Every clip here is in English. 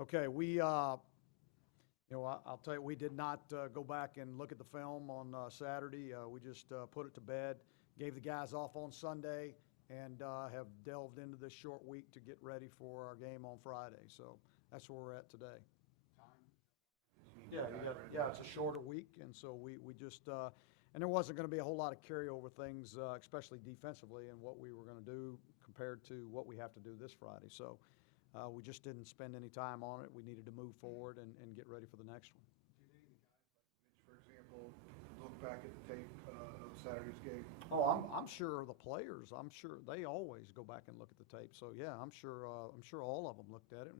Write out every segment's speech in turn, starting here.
Okay, I'll tell you, we did not go back and look at the film on Saturday. We just put it to bed, gave the guys off on Sunday, and have delved into this short week to get ready for our game on Friday. So that's where we're at today. Yeah, it's a shorter week, and so we just and there wasn't going to be a whole lot of carryover things, especially defensively, and what we were going to do compared to what we have to do this Friday. So we just didn't spend any time on it. We needed to move forward and get ready for the next one. Do you think any guys like Mitch, for example, look back at the tape of Saturday's game? Oh, I'm sure the players. I'm sure they always go back and look at the tape. So yeah, I'm sure all of them looked at it,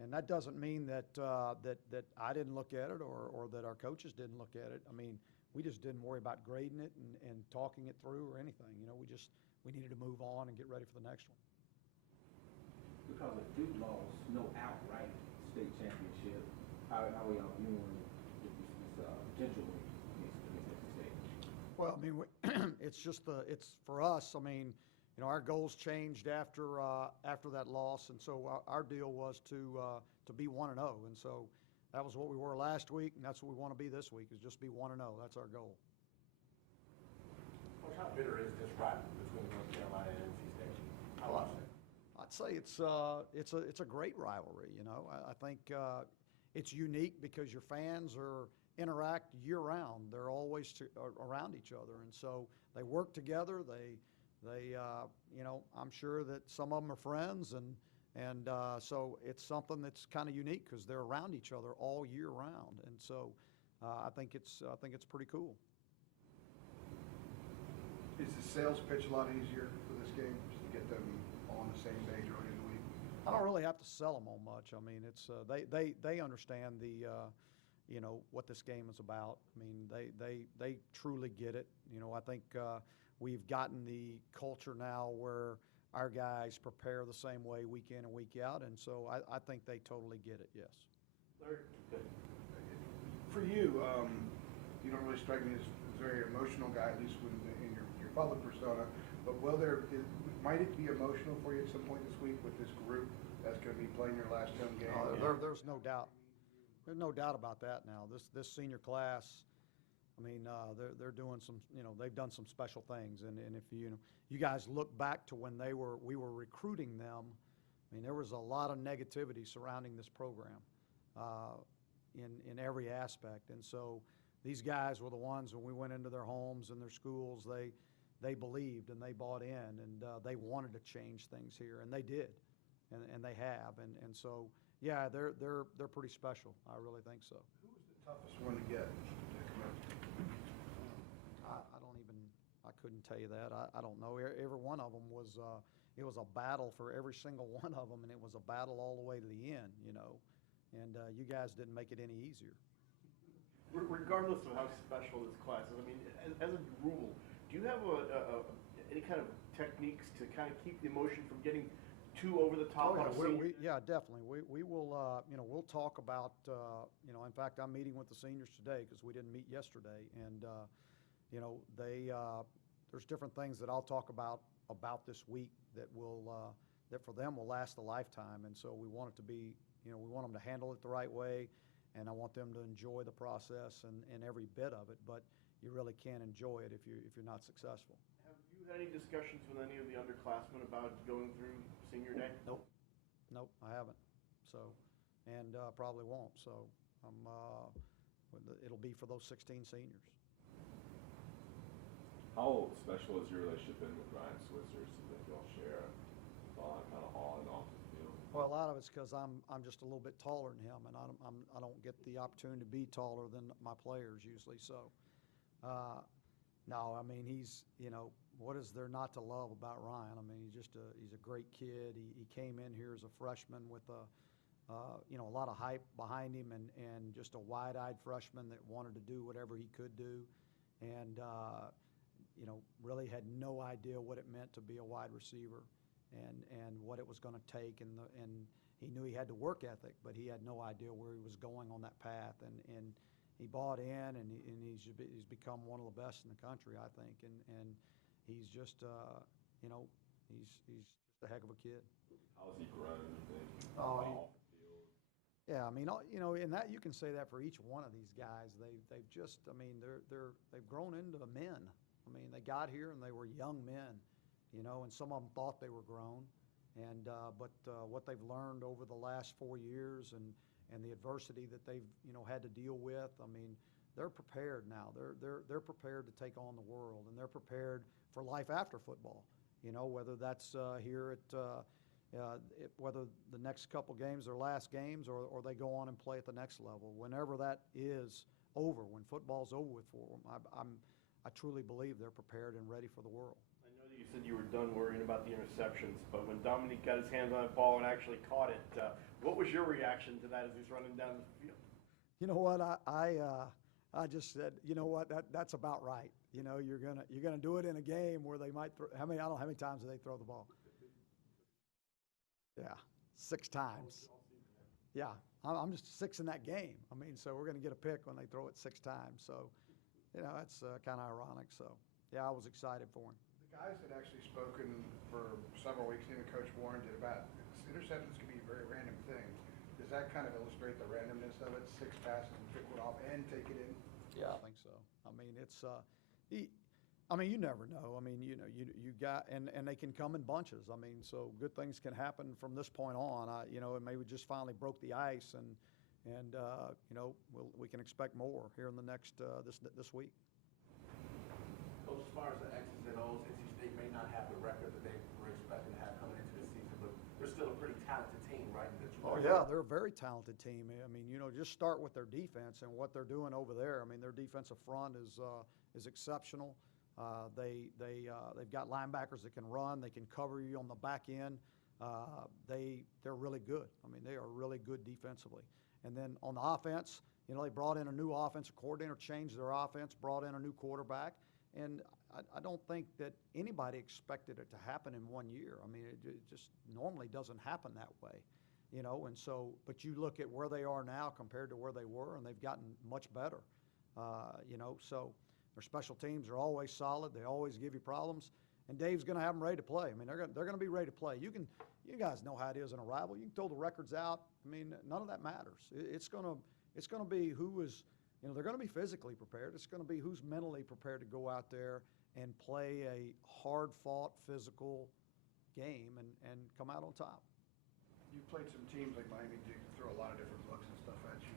and that doesn't mean that that I didn't look at it or that our coaches didn't look at it. I mean, we just didn't worry about grading it and talking it through or anything. You know, we needed to move on and get ready for the next one. Because if Duke lost no outright state championship, how are y'all viewing this potential win against Mississippi State? Well, I mean, it's for us. I mean, you know, our goals changed after that loss, and so our deal was to be 1-0, and so that was what we were last week, and that's what we want to be this week, is just be 1-0. That's our goal. Coach, how bitter is this rivalry between North Carolina and NC State? How much? I'd say it's a great rivalry. You know, I think it's unique because your fans interact year round. They're always around each other, and so they work together. They you know, I'm sure that some of them are friends, and so it's something that's kind of unique because they're around each other all year round, and so I think it's pretty cool. Is the sales pitch a lot easier for this game, just to get them on the same page early in the week? I don't really have to sell them on much. I mean, it's they understand the you know, what this game is about. I mean, they truly get it. You know, I think we've gotten the culture now where our guys prepare the same way week in and week out, and so I think they totally get it. Yes. Larry, good. For you, you don't really strike me as a very emotional guy, at least in your public persona. But might it be emotional for you at some point this week with this group that's going to be playing your last home game? There's no doubt. There's no doubt about that now. This senior class, I mean, they're doing some, you know, they've done some special things. And if you guys look back to when we were recruiting them, I mean, there was a lot of negativity surrounding this program in every aspect. And so these guys were the ones, when we went into their homes and their schools, they believed and they bought in, and they wanted to change things here, and they did, and they have. And so, yeah, they're pretty special. I really think so. Who was the toughest one to get to commit? I couldn't tell you that. I don't know. Every one of them was, it was a battle for every single one of them, and it was a battle all the way to the end, you know. And you guys didn't make it any easier. Regardless of how special this class is, I mean, as a rule, do you have any kind of techniques to kind of keep the emotion from getting too over the top? Yeah, definitely. We will, you know, we'll talk about, you know, in fact, I'm meeting with the seniors today because we didn't meet yesterday. And, you know, there's different things that I'll talk about this week that that for them will last a lifetime. And so we want it to be, you know, we want them to handle it the right way. And I want them to enjoy the process and every bit of it. But you really can't enjoy it if you're not successful. Have you had any discussions with any of the underclassmen about going through senior day? Nope, I haven't. So, and probably won't. So, it'll be for those 16 seniors. How special has your relationship been with Ryan Switzer? So that y'all share a bond kind of on and off the field? Well, a lot of it's because I'm just a little bit taller than him, and I don't get the opportunity to be taller than my players usually. So, no, I mean, he's, you know, what is there not to love about Ryan? I mean, he's a great kid. He came in here as a freshman with you know, a lot of hype behind him, and just a wide-eyed freshman that wanted to do whatever he could do, and you know, really had no idea what it meant to be a wide receiver, and what it was going to take, and he knew he had the work ethic, but he had no idea where he was going on that path, and he bought in, and he's become one of the best in the country, I think, and he's just you know, he's just a heck of a kid. How's he grown, you think? Oh, Yeah, I mean, you know, in that, you can say that for each one of these guys. They've just, I mean, they've grown into men. I mean, they got here and they were young men, you know, and some of them thought they were grown. And, but what they've learned over the last 4 years and the adversity that they've, you know, had to deal with, I mean, they're prepared now. They're prepared to take on the world, and they're prepared for life after football, you know, whether that's here at whether the next couple games are last games or they go on and play at the next level. Whenever that is over, when football's over with for them, I truly believe they're prepared and ready for the world. I know that you said you were done worrying about the interceptions, but when Dominique got his hands on that ball and actually caught it, what was your reaction to that as he's running down the field? You know what, I just said, you know what, that's about right. You know, you're gonna do it in a game where they might throw, I don't know how many times do they throw the ball? Yeah, 6 times. Yeah, I'm just 6 in that game. I mean, so we're going to get a pick when they throw it 6 times. So, you know, that's kind of ironic. So, yeah, I was excited for him. The guys had actually spoken for several weeks, even Coach Warren did, about interceptions can be a very random thing. Does that kind of illustrate the randomness of it? 6 passes and pick one off and take it in? Yeah, I think so. I mean, it's I mean, you never know. I mean, you know, you got, and they can come in bunches. I mean, so good things can happen from this point on. You know, and maybe we just finally broke the ice, and you know, we can expect more here in the next this week. Coach, as far as the X's and O's, NC State may not have the record that they were expecting to have coming into the season, but they're still a pretty talented team, right? Oh yeah, they're a very talented team. I mean, you know, just start with their defense and what they're doing over there. I mean, their defensive front is exceptional. They've got linebackers that can run. They can cover you on the back end. They're really good. I mean, they are really good defensively. And then on the offense, you know, they brought in a new offensive coordinator, changed their offense, brought in a new quarterback. And I don't think that anybody expected it to happen in 1 year. I mean, it just normally doesn't happen that way, you know. And so, but you look at where they are now compared to where they were, and they've gotten much better, you know. So their special teams are always solid. They always give you problems. And Dave's going to have them ready to play. I mean, they're going to be ready to play. You guys know how it is in a rival. You can throw the records out. I mean, none of that matters. It's going to be who is, you know, they're going to be physically prepared. It's going to be who's mentally prepared to go out there and play a hard-fought physical game and come out on top. You played some teams like Miami Dade throw a lot of different looks and stuff at you.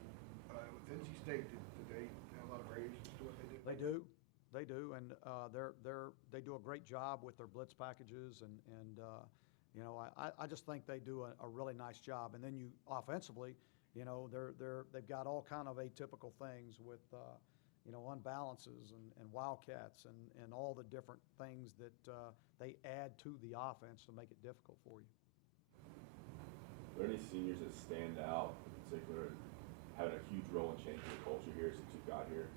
With NC State, did they have a lot of variations to what they did? They do, and they do a great job with their blitz packages, and you know, I just think they do a really nice job. And then you offensively, you know, they've got all kind of atypical things with you know, unbalances and wildcats and all the different things that they add to the offense to make it difficult for you. Are there any seniors that stand out in particular, having a huge role in changing the culture here since you got here?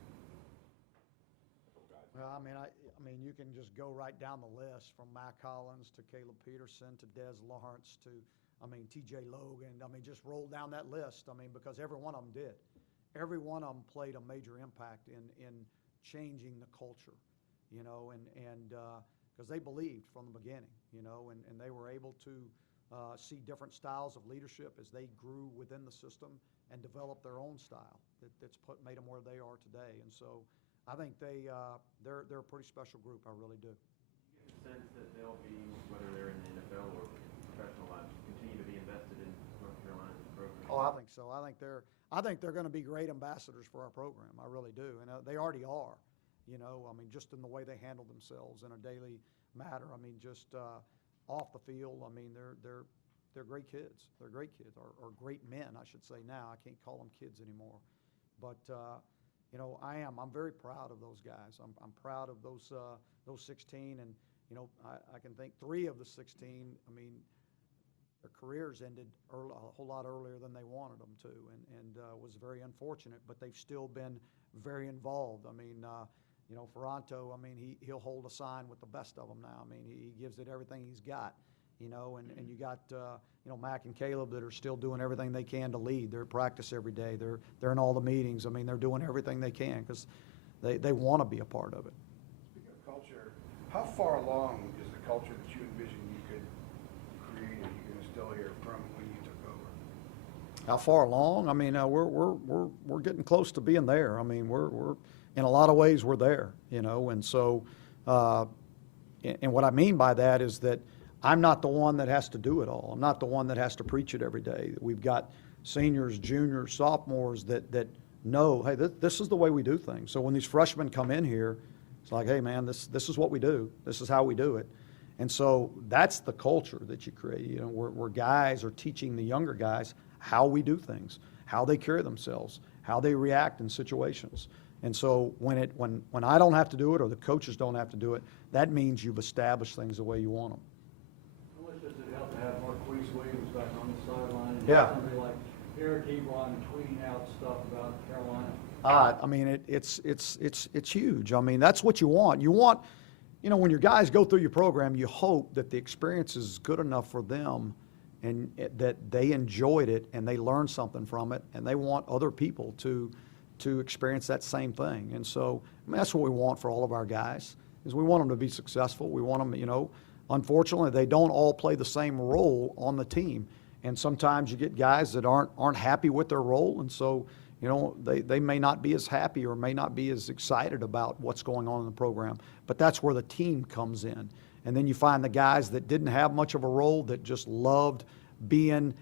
Well, I mean, you can just go right down the list from Mac Hollins to Caleb Peterson to Des Lawrence to, I mean, T.J. Logan. I mean, just roll down that list. I mean, because every one of them did. Every one of them played a major impact in changing the culture, you know, and because they believed from the beginning, you know, and they were able to see different styles of leadership as they grew within the system and developed their own style that's made them where they are today. And so I think they're a pretty special group. I really do. You get the sense that they'll be, whether they're in the NFL or professional lives, continue to be invested in North Carolina's program? Oh, I think so. I think they're going to be great ambassadors for our program. I really do, and they already are. You know, I mean, just in the way they handle themselves in a daily matter. I mean, just off the field. I mean, they're great kids. They're great kids, or great men, I should say now. I can't call them kids anymore, but. You know, I'm very proud of those guys. I'm proud of those 16, and you know, I can think 3 of the 16. I mean, their careers ended a whole lot earlier than they wanted them to, and was very unfortunate. But they've still been very involved. I mean, you know, Ferranto. I mean, he'll hold a sign with the best of them now. I mean, he gives it everything he's got. You know, and you got you know, Mac and Caleb that are still doing everything they can to lead. They're at practice every day. They're in all the meetings. I mean, they're doing everything they can because they want to be a part of it. Speaking of culture, how far along is the culture that you envision you could create and you can instill here from when you took over? How far along? I mean, we're getting close to being there. I mean, we're in a lot of ways we're there, you know, and so, and what I mean by that is that I'm not the one that has to do it all. I'm not the one that has to preach it every day. We've got seniors, juniors, sophomores that know, hey, this is the way we do things. So when these freshmen come in here, it's like, hey, man, this is what we do. This is how we do it. And so that's the culture that you create. You know, where guys are teaching the younger guys how we do things, how they carry themselves, how they react in situations. And so when I don't have to do it or the coaches don't have to do it, that means you've established things the way you want them. How much does it help to have Marquise Williams back on the sideline? And Yeah. somebody like Eric Ebron tweeting out stuff about Carolina? I mean, it's huge. I mean, that's what you want. You want, you know, when your guys go through your program, you hope that the experience is good enough for them and that they enjoyed it and they learned something from it and they want other people to experience that same thing. And so, I mean, that's what we want for all of our guys, is we want them to be successful. We want them, you know, unfortunately, they don't all play the same role on the team. And sometimes you get guys that aren't happy with their role, and so, you know, they may not be as happy or may not be as excited about what's going on in the program. But that's where the team comes in. And then you find the guys that didn't have much of a role that just loved being,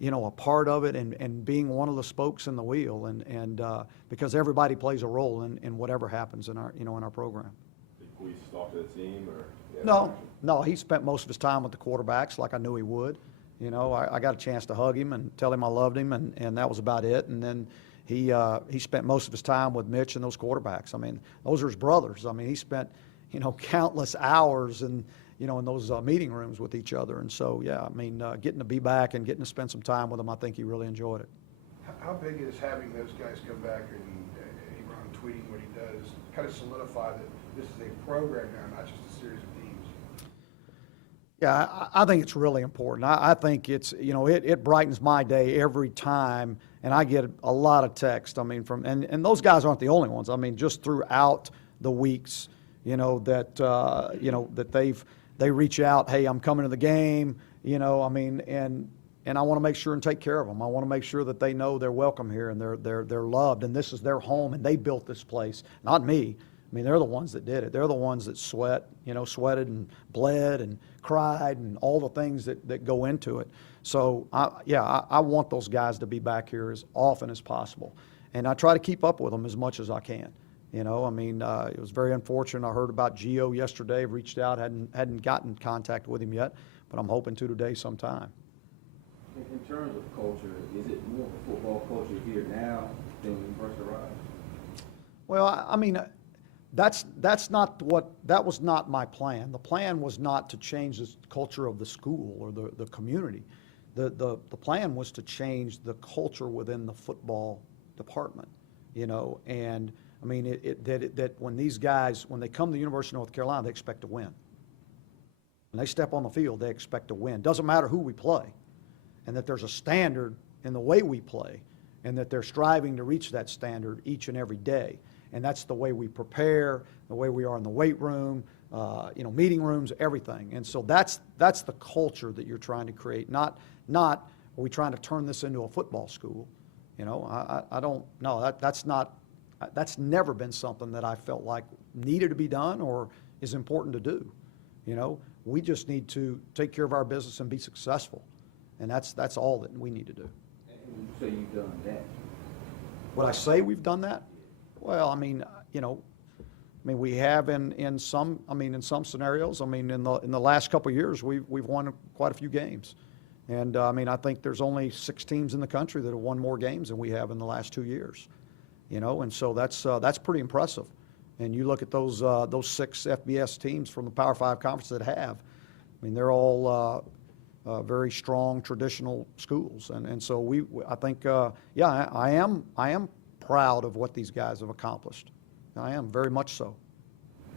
you know, a part of it and being one of the spokes in the wheel, and because everybody plays a role in whatever happens in our, you know, in our program. Did Queese talk to the team or? No, he spent most of his time with the quarterbacks like I knew he would. You know, I got a chance to hug him and tell him I loved him, and that was about it. And then he spent most of his time with Mitch and those quarterbacks. I mean, those are his brothers. I mean, he spent, you know, countless hours in those meeting rooms with each other. And so, yeah, I mean, getting to be back and getting to spend some time with him, I think he really enjoyed it. How big is having those guys come back and Ebron tweeting what he does, kind of solidify that this is a program now, not just a series of teams? Yeah, I think it's really important. I think it's, you know, it brightens my day every time, and I get a lot of text. I mean, and those guys aren't the only ones. I mean, just throughout the weeks, you know, that they reach out, hey, I'm coming to the game, you know, I mean, and I want to make sure and take care of them. I want to make sure that they know they're welcome here and they're loved, and this is their home, and they built this place, not me. I mean, they're the ones that did it. They're the ones that sweated and bled and cried and all the things that go into it. So, I want those guys to be back here as often as possible. And I try to keep up with them as much as I can. You know, I mean, it was very unfortunate. I heard about Gio yesterday, reached out, hadn't gotten contact with him yet, but I'm hoping to today sometime. In terms of culture, is it more of a football culture here now than when you first arrived? Well, I mean, that was not my plan. The plan was not to change the culture of the school or the community. The plan was to change the culture within the football department, you know, and I mean, that when these guys, when they come to the University of North Carolina, they expect to win. When they step on the field, they expect to win. Doesn't matter who we play. And that there's a standard in the way we play, and that they're striving to reach that standard each and every day. And that's the way we prepare, the way we are in the weight room, you know, meeting rooms, everything. And so that's the culture that you're trying to create. Not are we trying to turn this into a football school? You know, I don't, no, that's never been something that I felt like needed to be done or is important to do. You know, we just need to take care of our business and be successful. And that's all that we need to do. And you say you've done that. Would I say we've done that? Well, I mean, you know, we have in some scenarios. I mean, in the last couple of years, we've won quite a few games. And I mean, I think there's only 6 teams in the country that have won more games than we have in the last 2 years. You know, and so that's pretty impressive. And you look at those 6 FBS teams from the Power 5 conference that have, I mean, they're all very strong traditional schools. And so I think, I am proud of what these guys have accomplished. I am, very much so.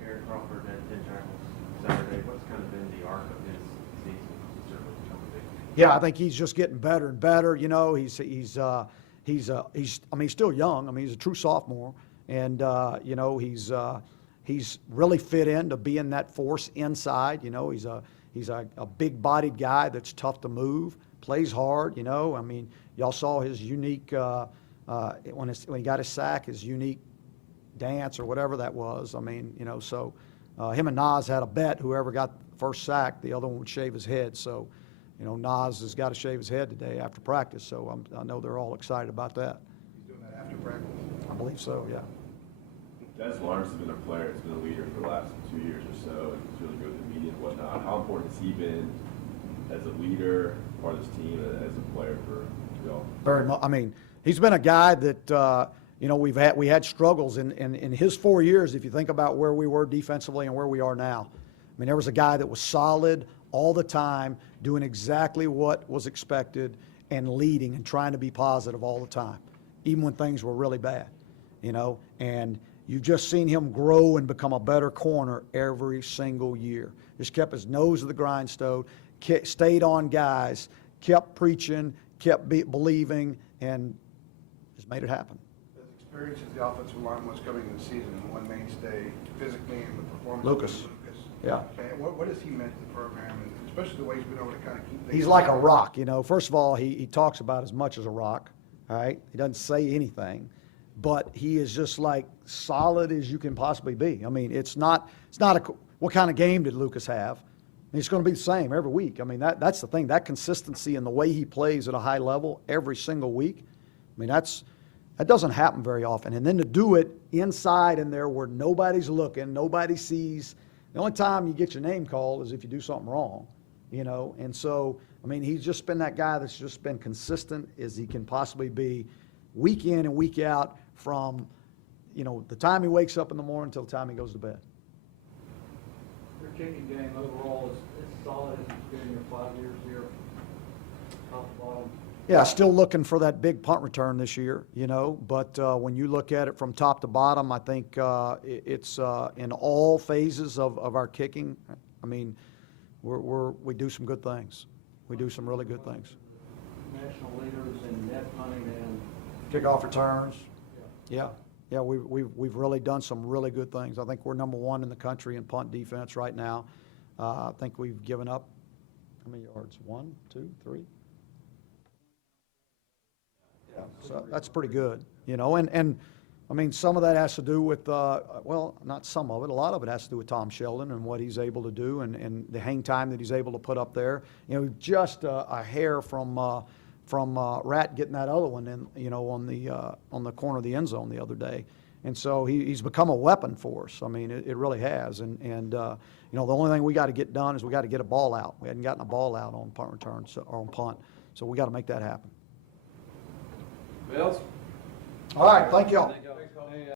Eric Crawford had 10 tackles Saturday. What's kind of been the arc of his season? He's certainly become a big. Yeah, I think he's just getting better and better. You know, he's still young. I mean, he's a true sophomore, and you know, he's really fit into being that force inside. You know, he's a big-bodied guy that's tough to move, plays hard. You know, I mean, Y'all saw his unique, when he got his sack, his unique dance or whatever that was. I mean, you know, so him and Nas had a bet, whoever got the first sack, the other one would shave his head. So, you know, Nas has got to shave his head today after practice, so I know they're all excited about that. He's doing that after practice. I believe so, yeah. As Lawrence has been a player, has been a leader for the last 2 years or so, and he's really good with the media and whatnot. How important has he been as a leader, part of this team, and as a player for y'all? Very much. I mean, he's been a guy that, you know, we had struggles in his 4 years, if you think about where we were defensively and where we are now. I mean, there was a guy that was solid all the time, doing exactly what was expected and leading and trying to be positive all the time, even when things were really bad, you know. And you've just seen him grow and become a better corner every single year. Just kept his nose to the grindstone, stayed on guys, kept preaching, kept believing, and just made it happen. As experienced as the offensive line was coming into the season, and one mainstay physically and the performance Lucas. of Lucas. Yeah. And what has he meant to the program, and especially the way he's been able to kind of keep things? He's like a rock, you know. First of all, he talks about as much as a rock, all right? He doesn't say anything, but he is just like solid as you can possibly be. I mean, it's not what kind of game did Lucas have? It's going to be the same every week. I mean, that's the thing. That consistency in the way he plays at a high level every single week, I mean, that doesn't happen very often. And then to do it inside in there where nobody's looking, nobody sees. The only time you get your name called is if you do something wrong, you know. And so, I mean, he's just been that guy that's just been consistent as he can possibly be, week in and week out, from, you know, the time he wakes up in the morning until the time he goes to bed. Your kicking game overall is solid as it's been in your 5 years here, top to bottom. Yeah, still looking for that big punt return this year, you know, but when you look at it from top to bottom, I think it's in all phases of our kicking. I mean, we do some good things. We do some really good things. National leaders in net punting and Kickoff returns. Yeah, we've really done some really good things. I think we're number one in the country in punt defense right now. I think we've given up, how many yards? 1, 2, 3? Yeah, so that's pretty good, you know, and I mean, some of that has to do with, well, not some of it, a lot of it has to do with Tom Sheldon and what he's able to do and the hang time that he's able to put up there. You know, just a hair from Rat getting that other one in, you know, on the corner of the end zone the other day. And so he's become a weapon for us. I mean, it really has. And you know, the only thing we got to get done is we got to get a ball out. We hadn't gotten a ball out on punt return, or on punt. So we got to make that happen. Bills? All right, thank y'all.